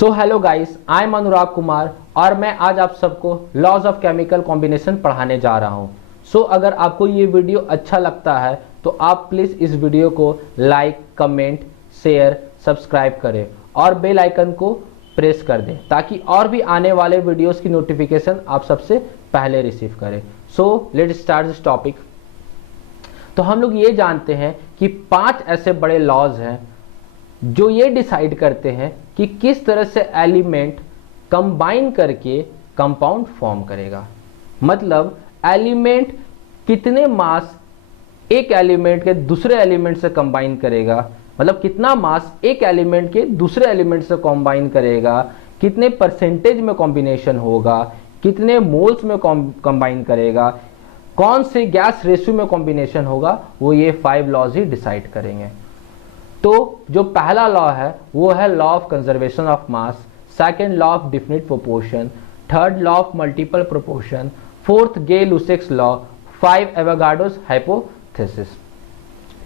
So hello guys, I am Anurag Kumar और मैं आज आप सबको लॉज ऑफ केमिकल कॉम्बिनेशन पढ़ाने जा रहा हूं। सो अगर आपको ये वीडियो अच्छा लगता है तो आप प्लीज़ इस वीडियो को लाइक, कमेंट, शेयर, सब्सक्राइब करें और बेल आइकन को प्रेस कर दें ताकि और भी आने वाले वीडियोस की नोटिफिकेशन आप सबसे पहले रिसीव करें। So let's start this topic. तो हम लोग ये जानते हैं कि 5 ऐसे बड़े लॉज हैं जो ये डिसाइड करते हैं कि किस तरह से एलिमेंट कंबाइन करके कंपाउंड फॉर्म करेगा। मतलब एलिमेंट कितने मास एक एलिमेंट के दूसरे एलिमेंट से कंबाइन करेगा, मतलब कितना मास एक एलिमेंट के दूसरे एलिमेंट से कंबाइन करेगा, कितने परसेंटेज में कॉम्बिनेशन होगा, कितने मोल्स में कंबाइन करेगा, कौन से गैस रेशियो में कॉम्बिनेशन होगा, वो ये 5 लॉज ही डिसाइड करेंगे। तो जो पहला लॉ है वो है law of conservation of mass, second law of definite proportion, third law of multiple proportion, fourth Gay Lussac's law, 5 Avogadro's hypothesis.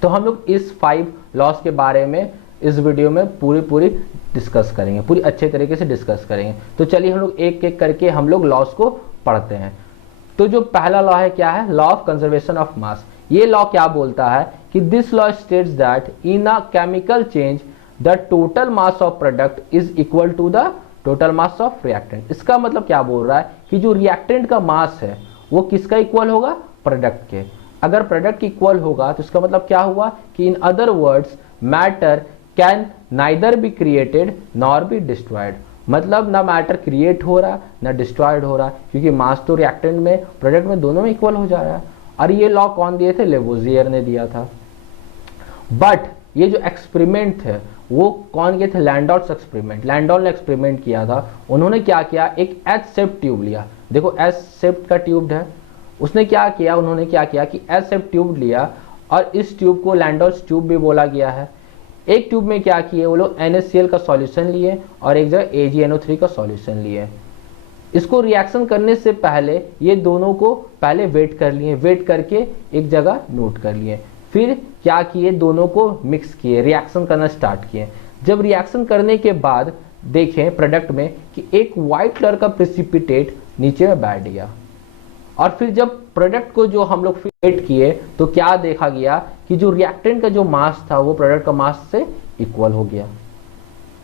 तो हम लोग इस 5 लॉज के बारे में इस वीडियो में पूरी डिस्कस करेंगे, पूरी अच्छे तरीके से डिस्कस करेंगे। तो चलिए हम लोग एक एक करके हम लोग लॉज को पढ़ते हैं। तो जो पहला लॉ है क्या है? Law of conservation of mass. ये लॉ क्या बोलता है कि this law states that in a chemical change the total mass of product is equal to the total mass of reactant. इसका मतलब क्या बोल रहा है कि जो रिएक्टेंट का मास है वो किसका इक्वल होगा? प्रोडक्ट के। अगर प्रोडक्ट इक्वल होगा तो इसका मतलब क्या हुआ कि in other words matter can neither be created nor be destroyed. मतलब ना मैटर क्रिएट हो रहा ना डिस्ट्रॉयड हो रहा, क्योंकि मास तो रिएक्टेंट में प्रोडक्ट में दोनों में इक्वल हो जा रहा है। और ये लॉ कौन दिए थे? लेवोजियर ने दिया था। बट ये जो एक्सपेरिमेंट थे वो कौन किए थे? लैंडोल्फ एक्सपेरिमेंट। लैंडोल्फ ने एक्सपेरिमेंट किया था। उन्होंने क्या किया, एक एच शेप ट्यूब लिया। देखो एच शेप का ट्यूब है। उसने क्या किया, उन्होंने क्या किया कि एच शेप ट्यूब लिया और इस ट्यूब को लैंडोल्फ ट्यूब भी बोला गया है। एक ट्यूब में क्या किए वो लोग, NaCl का सॉल्यूशन लिए और एक जगह AgNO3 का सॉल्यूशन लिए। इसको रिएक्शन करने से पहले ये दोनों को पहले वेट कर लिए, वेट करके एक जगह नोट कर लिए। फिर क्या किए, दोनों को मिक्स किए, रिएक्शन करना स्टार्ट किए। जब रिएक्शन करने के बाद देखें प्रोडक्ट में कि एक वाइट कलर का प्रेसिपिटेट नीचे में बैठ गया। और फिर जब प्रोडक्ट को जो हम लोग वेट किए तो क्या देखा गया कि जो रिएक्टेंट का जो मास था वो प्रोडक्ट का मास से इक्वल हो गया।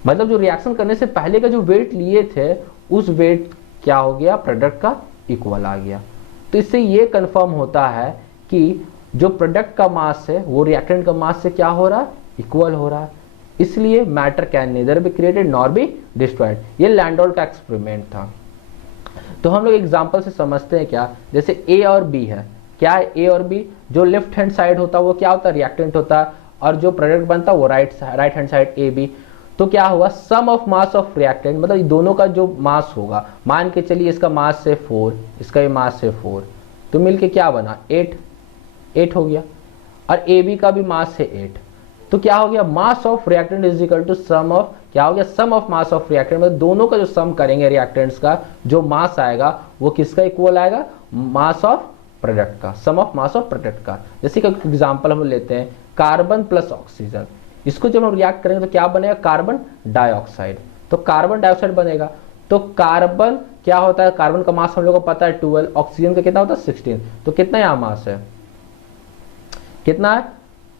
मतलब जो रिएक्शन करने से पहले का जो वेट लिए थे उस वेट क्या हो गया, प्रोडक्ट का इक्वल आ गया। तो इससे ये कंफर्म होता है कि जो प्रोडक्ट का मास है वो रिएक्टेंट का मास से क्या हो रहा है, इक्वल हो रहा है। इसलिए matter can neither be created nor be destroyed. ये लैंडोल्फ का एक्सपेरिमेंट था। तो हम लोग एग्जांपल से समझते हैं क्या, जैसे ए और बी है। क्या है ए और बी? जो लेफ्ट हैंड साइड होता है वो क्या होता है, रिएक्टेंट होता है, और जो प्रोडक्ट बनता है वो right hand side A B. तो क्या हुआ, sum of mass of reactant, मतलब दोनों का जो मास होगा, मान के चलिए इसका मास से 4, इसका भी मास से 4, तो मिलके क्या बना 8 हो गया। और ए बी का भी मास है 8, तो क्या हो गया, mass of reactant is equal to sum of, क्या हो गया, sum of mass of reactant. मतलब दोनों का जो सम करेंगे रिएक्टेंट्स का, जो मास आएगा वो किसका इक्वल आएगा, मास ऑफ प्रोडक्ट का, सम ऑफ मास ऑफ प्रोडक्ट का। जैसे कि एग्जांपल हम लेते हैं कार्बन प्लस ऑक्सीजन। इसको जब हम रिएक्ट करेंगे तो क्या बनेगा, कार्बन डाइऑक्साइड। तो कार्बन डाइऑक्साइड बनेगा। तो कार्बन क्या होता है, कार्बन का मास हम लोग को पता है 12, ऑक्सीजन का कितना होता है 16। तो कितना यहाँ मास है, कितना है,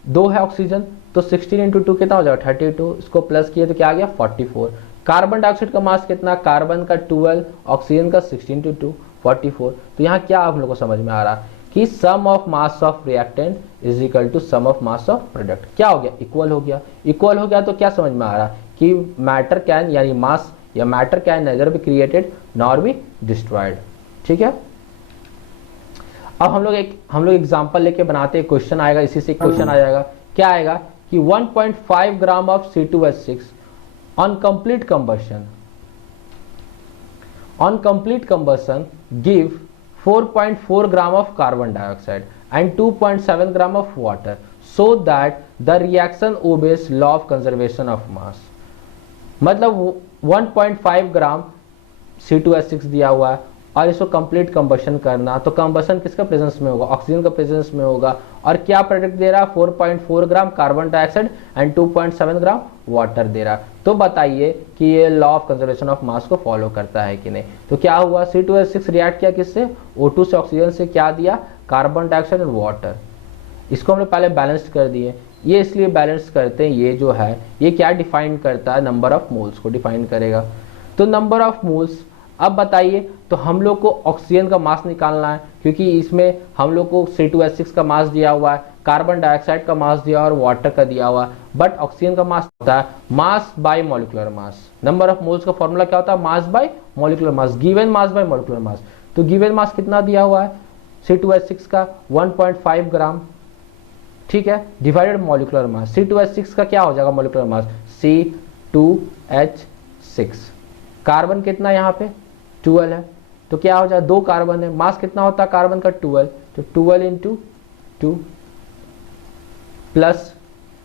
2 है ऑक्सीजन, तो 16 × 2 कितना हो जाएगा 32। इसको प्लस किया तो क्या आ गया 44। कार्बन डाइऑक्साइड का मास कितना, कार्बन का 12, ऑक्सीजन का 16 × 2 44। तो यहाँ क्या हम लोग को समझ में आ रहा कि sum of mass of reactant is equal to sum of mass of product. क्या हो गया, इक्वल हो गया। इक्वल हो गया तो क्या समझ में आ रहा कि मैटर कैन, यानी मास या matter can nether be created nor be destroyed. ठीक है। अब हम लोग एग्जांपल लेके बनाते हैं, क्वेश्चन आएगा, इसी से क्वेश्चन आ जाएगा। क्या आएगा कि 1.5 gram of C2H6 on complete combustion give 4.4 gram of carbon dioxide and 2.7 gram of water, so that the reaction obeys law of conservation of mass। मतलब 1.5 ग्राम C2H6 दिया हुआ है और इसको कंप्लीट कंबशन करना, तो कंबशन किसका प्रेजेंस में होगा, ऑक्सीजन का प्रेजेंस में होगा। और क्या प्रोडक्ट दे रहा है, 4.4 gram carbon dioxide and 2.7 gram water दे रहा है। तो बताइए कि ये law of conservation of mass को फॉलो करता है कि नहीं। तो क्या हुआ, C2H6 रिएक्ट किया किससे, O2 से ऑक्सीजन से, क्या दिया, कार्बन डाइऑक्साइड और वाटर। इसको हमने पहले बैलेंस कर दिए। ये इसलिए बैलेंस करते हैं, ये जो है ये क्या डिफाइन करता है, नंबर ऑफ मोल्स को डिफाइन करेगा। तो नंबर ऑफ मोल्स, अब बताइए, तो हम लोग को ऑक्सीजन का मास निकालना है, क्योंकि इसमें हम लोग को C2H6 का मास दिया हुआ है, कार्बन डाइऑक्साइड का मास दिया और वाटर का दिया हुआ है, बट ऑक्सीजन का मास होता है mass by molecular mass. Number of moles का फॉर्मूला क्या होता है, mass by molecular mass, given mass by molecular mass. तो गिवन मास कितना दिया हुआ है C2H6 का, 1.5 ग्राम, ठीक है, डिवाइडेड मॉलिक्यूलर मास। C2H6 का क्या हो जाएगा मॉलिक्यूलर मास, C2H6। कार्बन कितना यहाँ पे 12 है, तो क्या हो जाएगा, 2 कार्बन है, मास कितना होता है कार्बन का 12, तो 12 इंटू 2 प्लस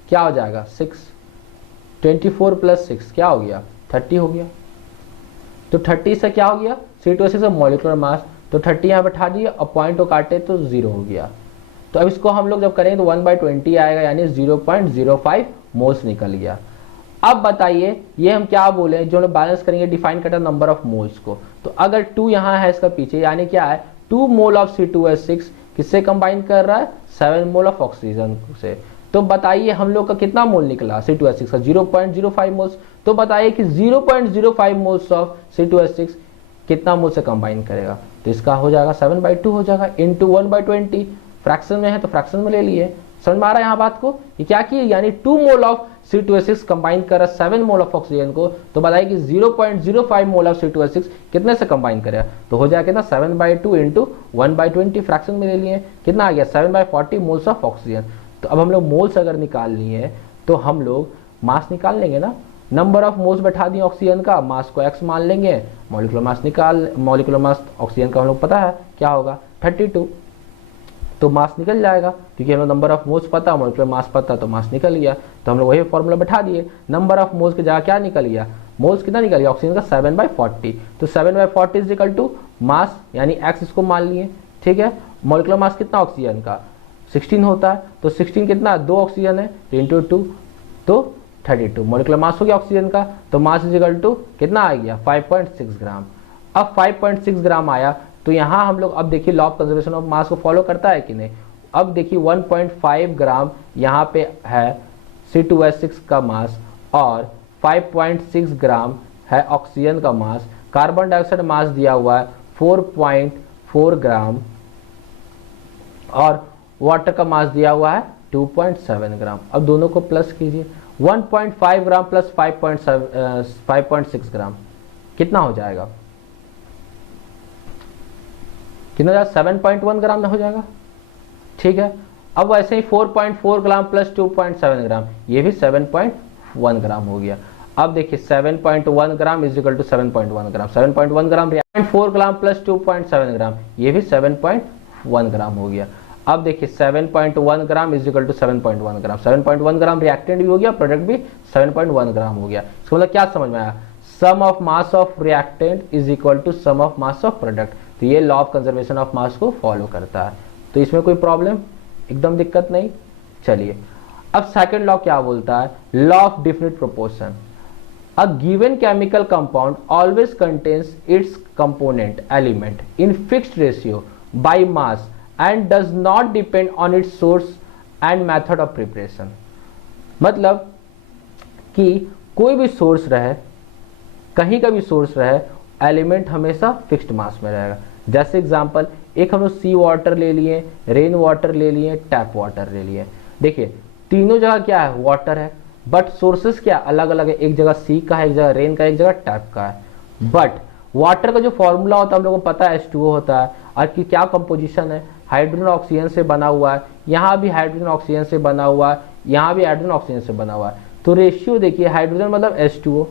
क्या हो जाएगा 6, 24 प्लस 6 क्या हो गया 30 हो गया। तो 30 से क्या हो गया, C2H6 का मॉलिक्यूलर मास, तो 30 यहाँ बैठा दिए, अब पॉइंट को काटे तो 0 हो गया। तो अब इसको हम लोग जब करेंगे तो 1/20 आएगा, यानी 0.05 मोल्स निकल गया। अब बताइए ये हम क्या बोले, जो हम बैलेंस करेंगे डिफाइन करता है नंबर ऑफ मोल्स को। तो अगर 2 यहाँ है इसका पीछे, यानी क्या है 2 मोल ऑफ C2H6 किससे कंबाइन कर रहा है, 7 मोल ऑफ ऑक्सीजन से। तो बताइए हम लोग का कितना मोल निकला C2H6 का, 0.05 मोल्स। तो बताइए कि 0.05 मोल्स ऑफ C2H6 कितना मोल से कंबाइन करेगा, तो इसका हो जाएगा 7/2 हो जाएगा, इंटू 1/20, फ्रैक्शन में है तो फ्रैक्शन में ले लिए। समझ में आ रहा है यहाँ बात को, ये क्या किए, यानी 2 मोल ऑफ C2H6 कंबाइन कर रहा है 7 मोल ऑफ ऑक्सीजन को। तो बताइए कि 0.05 मोल ऑफ C2H6 कितने से कंबाइन करेगा, तो हो जाएगा कितना 7/2 इंटू 1/20, फ्रैक्शन में ले लिए, कितना आ गया 7/40 मोल्स ऑफ ऑक्सीजन। तो अब हम लोग मोल्स अगर निकाल लिए तो हम लोग मास निकाल लेंगे ना, नंबर ऑफ मोल्स बैठा दिए ऑक्सीजन का, मास को x मान लेंगे, मॉलिक्यूलर मास निकाल, मॉलिक्यूलर मास ऑक्सीजन का हम लोग पता है क्या होगा 32, तो मास निकल जाएगा, क्योंकि हमें नंबर ऑफ मोल्स पता, मॉलिक्यूलर मास पता, तो मास निकल गया। तो हम लोग वही फॉर्मूला बैठा दिए, नंबर ऑफ मोल्स की जगह क्या निकल गया, मोल्स कितना निकल गया ऑक्सीजन का 7/40, तो 7/40 इज इक्वल टू मास, यानी x इसको मान लिए, ठीक है। मॉलिक्यूलर मास कितना ऑक्सीजन का 16 होता है, तो 16 कितना 2 ऑक्सीजन है, इंटू 2 तो 32 मॉलिक्यूलर मास हो गया ऑक्सीजन का। तो मास इज इक्वल टू कितना आ गया 5.6 ग्राम। अब 5.6 ग्राम आया, तो यहाँ हम लोग अब देखिए law of conservation of mass को फॉलो करता है कि नहीं। अब देखिए 1.5 ग्राम यहाँ पे है C2H6 का मास और 5.6 ग्राम है ऑक्सीजन का मास। कार्बन डाइऑक्साइड मास दिया हुआ है 4.4 ग्राम और वाटर का मास दिया हुआ है 2.7 ग्राम। अब दोनों को प्लस कीजिए, 1.5 ग्राम प्लस 5.6 ग्राम कितना हो जाएगा, कितना हो जाएगा 7.1 ग्राम ना हो जाएगा, ठीक है। अब वैसे ही 4.4 ग्राम प्लस 2.7 ग्राम, ये भी 7.1 ग्राम हो गया। अब देखिए 7.1 gram is equal to 7.1 gram, 7.1 gram 4 gram plus 2.7 gram, ये भी 7.1 ग्राम हो गया। अब देखिए 7.1 gram is equal to 7.1 gram, 7.1 gram reactant भी हो गया, प्रोडक्ट भी 7.1 ग्राम हो गया। इसका मतलब क्या समझ में आया, sum of mass of reactant is equal to sum of mass of product. तो ये law of conservation of mass को फॉलो करता है, तो इसमें कोई प्रॉब्लम एकदम दिक्कत नहीं। चलिए अब सेकंड लॉ क्या बोलता है, law of definite proportion. A given chemical compound always contains its component element in fixed ratio by mass and does not depend on its source and method of preparation। मतलब कि कोई भी source रहे, कहीं का भी सोर्स रहे, element हमेशा फिक्स्ड मास में रहेगा। जैसे एग्जांपल एक हम लोग सी वाटर ले लिए, रेन वाटर ले लिए, टैप वाटर ले लिए। देखिए तीनों जगह क्या है, वाटर है, बट सोर्सेस क्या अलग अलग है, एक जगह सी का है, एक जगह रेन का, एक जगह टैप का है। बट वाटर का जो फॉर्मूला होता है हम लोगों को पता है H2O होता है, और कि क्या कंपोजिशन है, हाइड्रोजन ऑक्सीजन से बना हुआ है, यहाँ भी हाइड्रोजन ऑक्सीजन से बना हुआ है, यहाँ भी हाइड्रोजन ऑक्सीजन से बना हुआ है। तो रेशियो देखिए हाइड्रोजन मतलब H2O,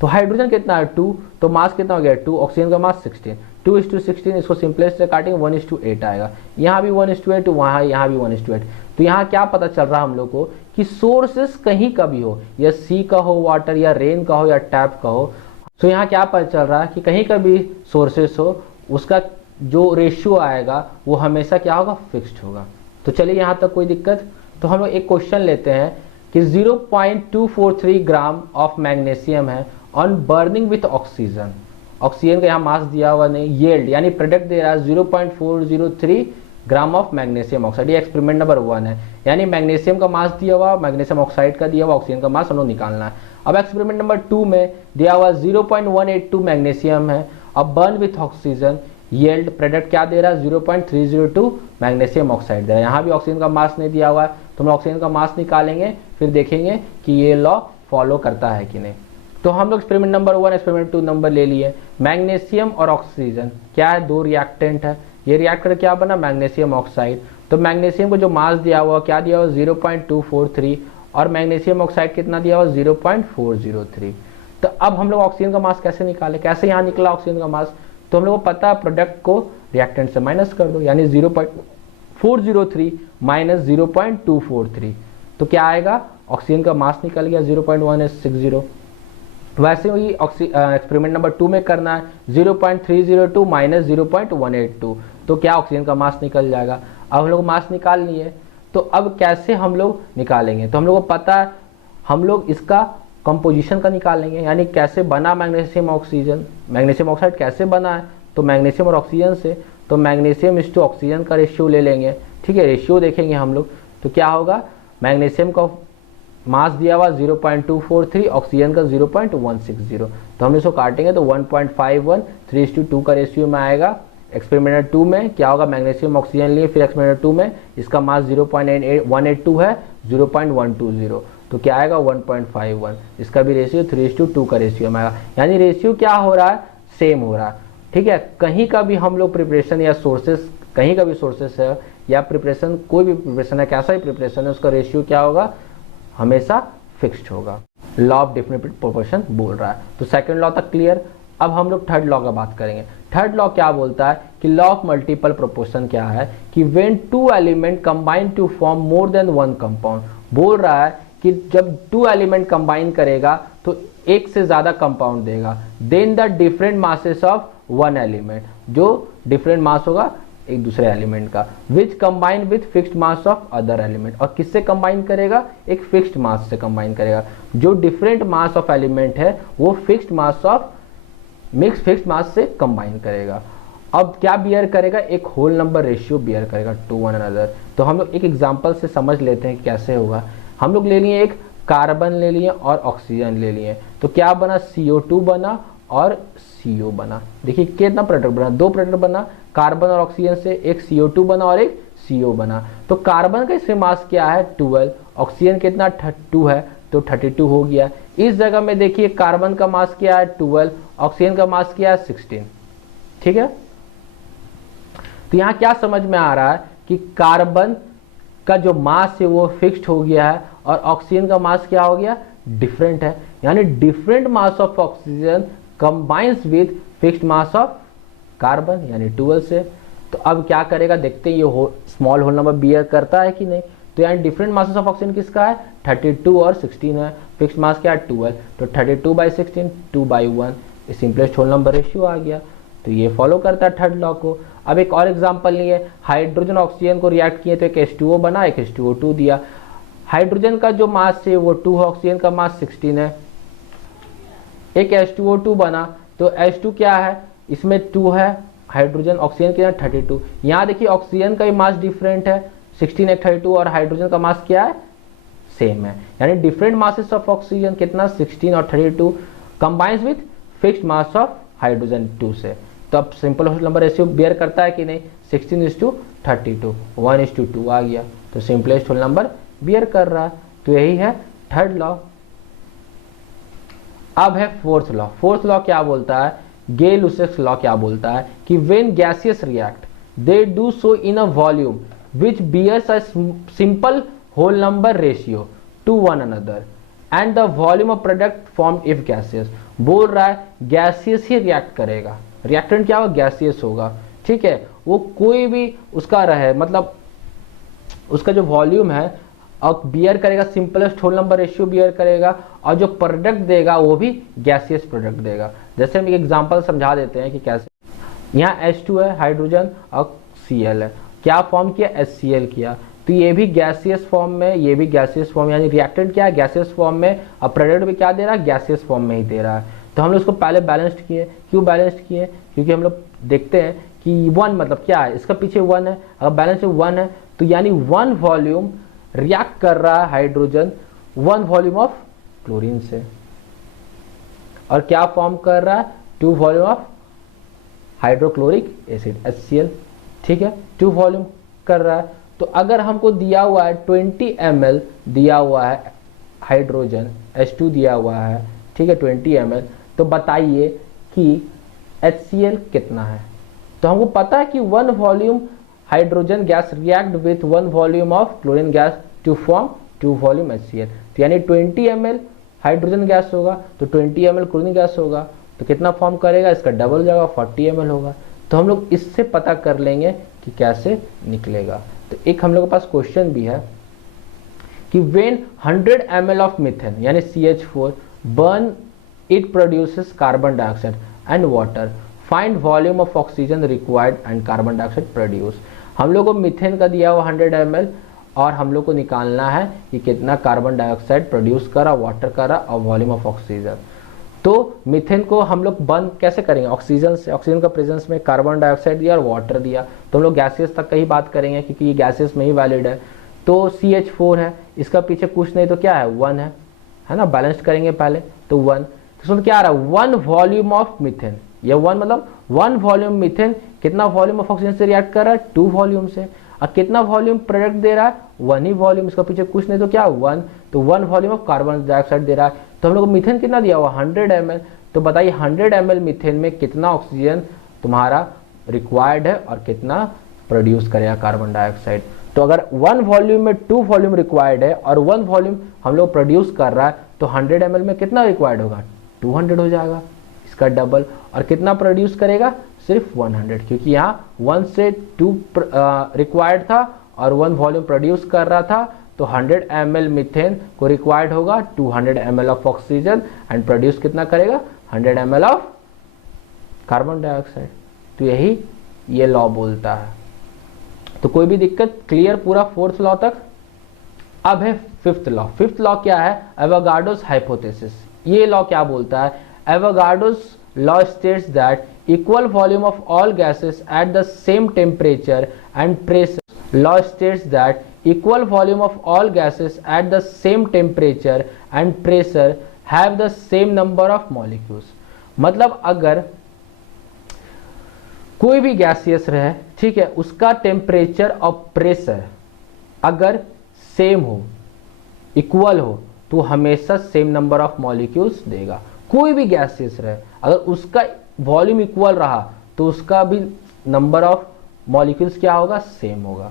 तो हाइड्रोजन कितना है 2, तो मास कितना हो गया 2, ऑक्सीजन का मास 16, 2:16, इसको सिंपलेस्ट से काटेंगे 1:8 आएगा, यहाँ भी 1:8, वहाँ यहाँ भी 1:8। तो यहाँ क्या पता चल रहा है हम लोग को कि सोर्सेस कहीं का भी हो, या सी का हो वाटर, या रेन का हो, या टैप का हो, तो यहाँ क्या पता चल रहा है कि कहीं का भी सोर्सेस हो, उसका जो रेशियो आएगा वो हमेशा क्या होगा फिक्स्ड होगा। तो चलिए यहाँ तक कोई दिक्कत। तो हम लोग एक क्वेश्चन लेते हैं कि 0.243 ग्राम ऑफ मैग्नीशियम है on burning with oxygen. Oxygen का यहाँ मास दिया हुआ नहीं, येल्ड यानी प्रोडक्ट दे रहा है 0.403 ग्राम ऑफ मैग्नीशियम ऑक्साइड। ये एक्सपेरिमेंट नंबर 1 है, यानी मैग्नीशियम का मास दिया हुआ, मैग्नीशियम ऑक्साइड का दिया हुआ, ऑक्सीजन का मास हम लोग निकालना है। अब एक्सपेरिमेंट नंबर 2 में दिया हुआ 0.182 मैग्नीशियम है, अब burn with oxygen, yield product क्या दे रहा है 0.302 मैग्नीशियम ऑक्साइड दे रहा है। यहाँ भी ऑक्सीजन का मास नहीं दिया हुआ है, तो हम ऑक्सीजन का मास निकालेंगे, फिर देखेंगे कि ये लॉ फॉलो करता है कि नहीं। तो हम लोग एक्सपेरिमेंट नंबर 1 एक्सपेरिमेंट 2 नंबर ले लिए। मैग्नीशियम और ऑक्सीजन क्या है, 2 रिएक्टेंट है, ये रिएक्ट कर क्या बना मैग्नीशियम ऑक्साइड। तो मैग्नीशियम को जो मास दिया हुआ क्या दिया हुआ 0.243 और मैग्नीशियम ऑक्साइड कितना दिया हुआ 0.403। तो अब हम लोग ऑक्सीजन का मास कैसे निकाले, कैसे यहाँ निकला ऑक्सीजन का मास, तो हम लोग को पता है प्रोडक्ट को रिएक्टेंट से माइनस कर दो, यानी 0.403 माइनस 0.243, तो क्या आएगा ऑक्सीजन का मास निकल गया 0.1860। वैसे ही एक्सपेरिमेंट नंबर 2 में करना है 0.302 माइनस 0.182, तो क्या ऑक्सीजन का मास निकल जाएगा। अब हम लोग मास निकाल लिए, तो अब कैसे हम लोग निकालेंगे, तो हम लोग को पता है हम लोग इसका कंपोजिशन का निकालेंगे, यानी कैसे बना मैग्नीशियम ऑक्सीजन, मैग्नीशियम ऑक्साइड कैसे बना है, तो मैग्नीशियम और ऑक्सीजन से, तो मैग्नीशियम इस टू ऑक्सीजन का रेशियो ले लेंगे, ठीक है, रेशियो देखेंगे हम लोग, तो क्या होगा मैग्नीशियम का मास दिया हुआ 0.243, ऑक्सीजन का 0.160, तो हम इसको काटेंगे तो 1.51 3:2 का रेशियो में आएगा। एक्सपेरिमेंट 2 में क्या होगा मैग्नीशियम ऑक्सीजन लिए, फिर एक्सपेरिमेंट 2 में इसका मास 0.182 है 0.120, तो क्या आएगा 1.51, इसका भी रेशियो 3:2 का रेशियो में आएगा, यानी रेशियो क्या हो रहा है सेम हो रहा है, ठीक है। कहीं का भी हम लोग प्रिपरेशन या सोर्सेस, कहीं का भी सोर्सेस है या प्रिपरेशन, कोई भी प्रिपरेशन है, कैसा ही प्रिपरेशन है, उसका रेशियो क्या होगा हमेशा फिक्स्ड होगा। लॉ ऑफ डेफिनेट प्रोपोर्शन बोल रहा है, तो सेकंड लॉ तक क्लियर। अब हम लोग थर्ड लॉ का बात करेंगे। थर्ड लॉ क्या बोलता है कि लॉ ऑफ मल्टीपल प्रोपोर्शन क्या है कि when 2 element combine to form more than 1 compound, बोल रहा है कि जब 2 एलिमेंट कंबाइन करेगा तो एक से ज्यादा कंपाउंड देगा, then the different masses of 1 element, जो डिफरेंट मास होगा एक दूसरे एलिमेंट का, which combine with fixed mass of other element, और किससे कंबाइन करेगा एक फिक्स्ड मास से कंबाइन करेगा। जो डिफरेंट मास ऑफ एलिमेंट है वो fixed mass of fixed mass से कंबाइन करेगा। अब क्या बियर करेगा, एक होल नंबर रेशियो बियर करेगा टू वन अनदर। तो हम लोग एक एग्जांपल से समझ लेते हैं कैसे होगा। हम लोग ले लिए एक कार्बन ले लिए और ऑक्सीजन ले लिए, तो क्या बना CO2 बना और CO बना। देखिए कितना प्रोडक्ट बना, 2 प्रोडक्ट बना कार्बन और ऑक्सीजन से, एक CO2 बना और एक CO बना। तो कार्बन का इसमें मास क्या है 12, ऑक्सीजन कितना 2 है तो 32 हो गया। इस जगह में देखिए कार्बन का मास क्या है 12, ऑक्सीजन का मास क्या है 16, ठीक है। तो यहाँ क्या समझ में आ रहा है कि कार्बन का जो मास है वो फिक्स्ड हो गया है और ऑक्सीजन का मास क्या हो गया डिफरेंट है, यानी different mass of oxygen combines with fixed mass of carbon यानी 12 से। तो अब क्या करेगा देखते हैं ये स्मॉल होल नंबर बियर करता है कि नहीं। तो यहाँ डिफरेंट मासेस ऑफ ऑक्सीजन किसका है 32 और 16 है, फिक्स्ड मास क्या है 12, तो 32/16 2/1, सिंपलेस्ट होल नंबर रेशियो आ गया। तो ये फॉलो करता है थर्ड लॉ को। अब एक और एग्जांपल लिए, हाइड्रोजन ऑक्सीजन को रिएक्ट किए तो एक H2O बना, एक H2O2 दिया। हाइड्रोजन का जो मास है वो 2 है, ऑक्सीजन का मास 16 है, एक H2O2 बना तो H2 क्या है इसमें 2 है, हाइड्रोजन ऑक्सीजन के 32। यहाँ देखिए ऑक्सीजन का भी मास डिफरेंट है 16 एक 32 और हाइड्रोजन का मास क्या है सेम है, यानी डिफरेंट मासेस ऑफ ऑक्सीजन कितना 16 और 32 combines with fixed mass of hydrogen 2 से। तो अब सिंपल नंबर रेशियो बियर करता है कि नहीं 16:32 1:2 आ गया, तो सिंपलेस्ट होल नंबर बियर कर रहा है। तो यही है थर्ड लॉ। अब है फोर्थ लॉ। फोर्थ लॉ क्या बोलता है, गे-लुसेक्स लॉ क्या बोलता है कि when gaseous react they do so in a volume which bears a simple whole number ratio to one another and the volume of product formed if gaseous। बोल रहा है गैसियस ही रिएक्ट करेगा, रिएक्टेंट क्या होगा गैसियस होगा, ठीक है, वो कोई भी उसका रहे मतलब उसका जो वॉल्यूम है और बियर करेगा simplest whole number ratio bear करेगा और जो प्रोडक्ट देगा वो भी गैसियस प्रोडक्ट देगा। जैसे हम एक एग्जांपल समझा देते हैं कि कैसे। यहाँ H2 है हाइड्रोजन और Cl है, क्या फॉर्म किया HCl किया, तो ये भी गैसियस फॉर्म में, ये भी गैसियस फॉर्म, यानी रिएक्टेंट क्या है, गैसियस फॉर्म में, और प्रोडक्ट भी क्या दे रहा है, गैसियस फॉर्म में ही दे रहा है। तो हम लोग इसको पहले बैलेंस्ड किए। क्यों बैलेंस्ड किए? क्योंकि हम लोग देखते हैं कि 1 मतलब क्या है, इसका पीछे 1 है, अगर बैलेंस में 1 है तो यानी 1 वॉल्यूम रिएक्ट कर रहा है हाइड्रोजन 1 वॉल्यूम ऑफ क्लोरीन से, और क्या फॉर्म कर रहा है, 2 volume of hydrochloric acid HCl। ठीक है, 2 वॉल्यूम कर रहा है। तो अगर हमको दिया हुआ है 20 ml दिया हुआ है हाइड्रोजन, H2 दिया हुआ है, ठीक है 20 ml, तो बताइए कि HCl कितना है। तो हमको पता है कि 1 volume hydrogen gas react with 1 volume of chlorine gas to form 2 volume HCl। तो यानी 20 ml हाइड्रोजन गैस होगा तो 20 ml क्लोरीन गैस होगा, तो कितना फॉर्म करेगा, इसका डबल हो जाएगा, 40 ml होगा। तो हम लोग इससे पता कर लेंगे कि कैसे निकलेगा। तो एक हम लोग के पास क्वेश्चन भी है कि व्हेन 100 ml ऑफ मीथेन यानी CH4 burn it produces carbon dioxide and water, find volume of oxygen required and carbon dioxide produce. हम लोग को मीथेन का दिया हुआ 100 ml और हम लोग को निकालना है कि कितना कार्बन डाइऑक्साइड प्रोड्यूस करा, वाटर करा और वॉल्यूम ऑफ ऑक्सीजन। तो मीथेन को हम लोग बर्न कैसे करेंगे, ऑक्सीजन से। ऑक्सीजन का प्रेजेंस में कार्बन डाइऑक्साइड दिया और वाटर दिया, तो हम लोग गैसेस तक का ही बात करेंगे क्योंकि ये गैसेस में ही वैलिड है। तो CH4 है, इसका पीछे कुछ नहीं तो क्या है, 1 है ना, बैलेंस करेंगे पहले तो 1। तो इसमें क्या आ रहा है, 1 वॉल्यूम ऑफ मीथेन, ये 1 मतलब 1 वॉल्यूम मीथेन कितना वॉल्यूम ऑफ ऑक्सीजन से रिएक्ट कर रहा है, 2 वॉल्यूम से। और कितना वॉल्यूम प्रोडक्ट दे रहा है, 1 ही वॉल्यूम, इसका पीछे कुछ नहीं तो क्या 1, तो 1 वॉल्यूम ऑफ कार्बन डाइऑक्साइड दे रहा है। तो हम लोग को मीथेन कितना दिया हुआ, 100 ml। तो बताइए 100 ml मीथेन में कितना ऑक्सीजन तुम्हारा रिक्वायर्ड है और कितना प्रोड्यूस करेगा कार्बन डाइऑक्साइड। तो अगर 1 वॉल्यूम में 2 वॉल्यूम रिक्वायर्ड है और 1 वॉल्यूम हम लोग प्रोड्यूस कर रहा है, तो 100 ml में कितना रिक्वायर्ड होगा, 200 हो जाएगा, इसका डबल। और कितना प्रोड्यूस करेगा, सिर्फ 100, क्योंकि यहाँ 1 से 2 रिक्वायर्ड था और 1 वॉल्यूम प्रोड्यूस कर रहा था। तो 100 ml मीथेन को रिक्वायर्ड होगा 200 ml of oxygen and produce कितना करेगा, 100 ml ऑफ कार्बन डाइऑक्साइड। तो यही ये लॉ बोलता है। तो कोई भी दिक्कत, क्लियर पूरा 4th लॉ तक। अब है 5th लॉ। 5th लॉ क्या है, एवोगाड्रोस हाइपोथेसिस। ये लॉ क्या बोलता है, Avogadro's law states that equal volume of all gases at the same temperature and pressure. Law states that equal volume of all gases at the same temperature and pressure have the same number of molecules. मतलब अगर कोई भी gaseous रहे, ठीक है, उसका temperature और pressure अगर सेम हो, इक्वल हो, तो हमेशा सेम नंबर ऑफ मॉलिक्यूल्स देगा। कोई भी गैसियस रहे, अगर उसका वॉल्यूम इक्वल रहा तो उसका भी नंबर ऑफ मॉलिक्यूल्स क्या होगा, सेम होगा।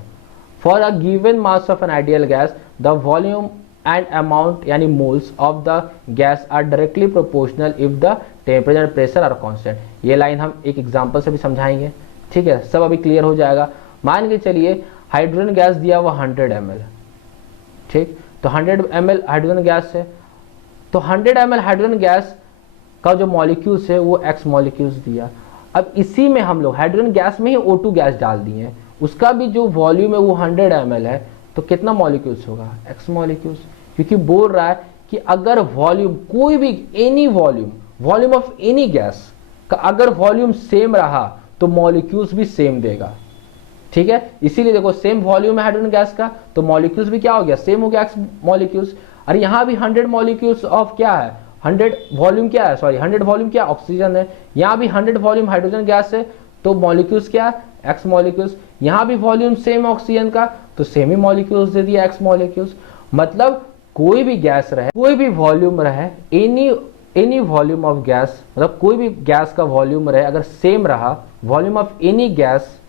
For a given mass of an ideal gas the volume and amount यानी moles of the gas are directly proportional if the temperature and pressure are constant. ये line हम एक example से भी समझाएंगे, ठीक है, सब अभी क्लियर हो जाएगा। मान के चलिए हाइड्रोजन गैस दिया हुआ 100 ml, ठीक, तो 100 ml हाइड्रोजन गैस है, तो 100 ml हाइड्रोजन गैस का जो मॉलिक्यूल्स है वो x मॉलिक्यूल्स दिया। अब इसी में हम लोग हाइड्रोजन गैस में ही O2 गैस डाल दिए हैं, उसका भी जो वॉल्यूम है वो 100 ml है, तो कितना मॉलिक्यूल्स होगा, x मॉलिक्यूल्स। क्योंकि बोल रहा है कि अगर वॉल्यूम कोई भी any volume of any gas का अगर वॉल्यूम सेम रहा तो मॉलिक्यूल्स भी सेम देगा, ठीक है। इसीलिए देखो सेम वॉल्यूम है हाइड्रोजन गैस का, तो मॉलिक्यूल्स भी क्या हो गया, सेम हो गया x मॉलिक्यूल्स। और यहाँ भी 100 मॉलिक्यूल्स ऑफ क्या है, 100 वॉल्यूम क्या है, सॉरी 100 वॉल्यूम क्या, ऑक्सीजन है। यहाँ भी 100 वॉल्यूम हाइड्रोजन गैस है, तो मॉलिक्यूल्स क्या है, x मॉलिक्यूल्स। यहाँ भी वॉल्यूम सेम ऑक्सीजन का, तो सेम ही मॉलिक्यूल्स दे दिया, x मॉलिक्यूल्स। मतलब कोई भी गैस रहे, कोई भी वॉल्यूम रहे, एनी वॉल्यूम ऑफ गैस, मतलब कोई भी गैस का वॉल्यूम रहे अगर सेम रहा, वॉल्यूम ऑफ एनी गैस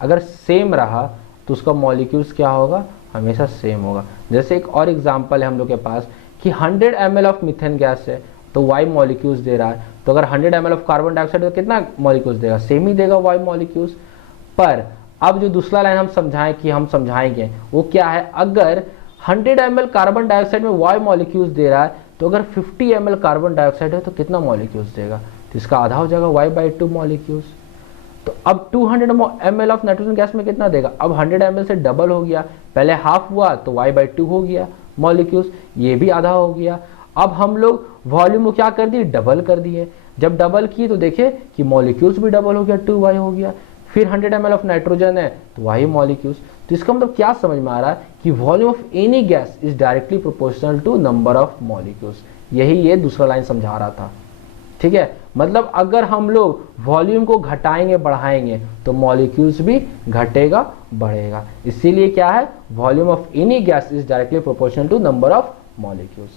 अगर सेम रहा तो उसका मॉलिक्यूल्स क्या होगा, हमेशा सेम होगा। जैसे एक और एग्जांपल है हम लोग के पास कि 100 ml ऑफ मीथेन गैस है तो Y मॉलिक्यूल्स दे रहा है, तो अगर 100 ml ऑफ कार्बन डाइऑक्साइड तो कितना मॉलिक्यूल्स देगा, सेम ही देगा Y मॉलिक्यूल्स। पर अब जो दूसरा लाइन हम समझाएंगे वो क्या है, अगर 100 ml कार्बन डाइऑक्साइड में Y मॉलिक्यूल्स दे रहा है, तो अगर 50 ml कार्बन डाइऑक्साइड है तो कितना मॉलिक्यूल्स देगा, तो इसका आधा हो जाएगा Y/2 मॉलिक्यूल्स। तो अब 200 ml ऑफ नाइट्रोजन गैस में कितना देगा, अब 100 ml से डबल हो गया, पहले हाफ हुआ तो y/2 हो गया मॉलिक्यूल्स, ये भी आधा हो गया। अब हम लोग वॉल्यूम को क्या कर दिए, डबल कर दिए। जब डबल किए तो देखे कि मॉलिक्यूल्स भी डबल हो गया, 2y हो गया। फिर 100 ml ऑफ नाइट्रोजन है तो y मॉलिक्यूल्स। तो इसका मतलब क्या समझ में आ रहा है कि volume of any gas is directly proportional to number of molecules. यही ये दूसरा लाइन समझा रहा था। ठीक है, मतलब अगर हम लोग वॉल्यूम को घटाएंगे बढ़ाएंगे तो मॉलिक्यूल्स भी घटेगा बढ़ेगा। इसीलिए क्या है, volume of any gas is directly proportional to number of molecules.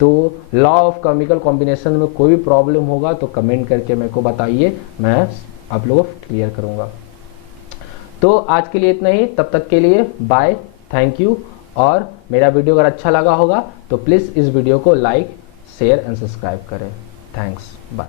तो लॉ ऑफ केमिकल कॉम्बिनेशन में कोई भी प्रॉब्लम होगा तो कमेंट करके मेरे को बताइए, मैं आप लोगों को क्लियर करूंगा। तो आज के लिए इतना ही, तब तक के लिए बाय, थैंक यू। और मेरा वीडियो अगर अच्छा लगा होगा तो प्लीज़ इस वीडियो को लाइक, शेयर एंड सब्सक्राइब करें। Thanks, bye.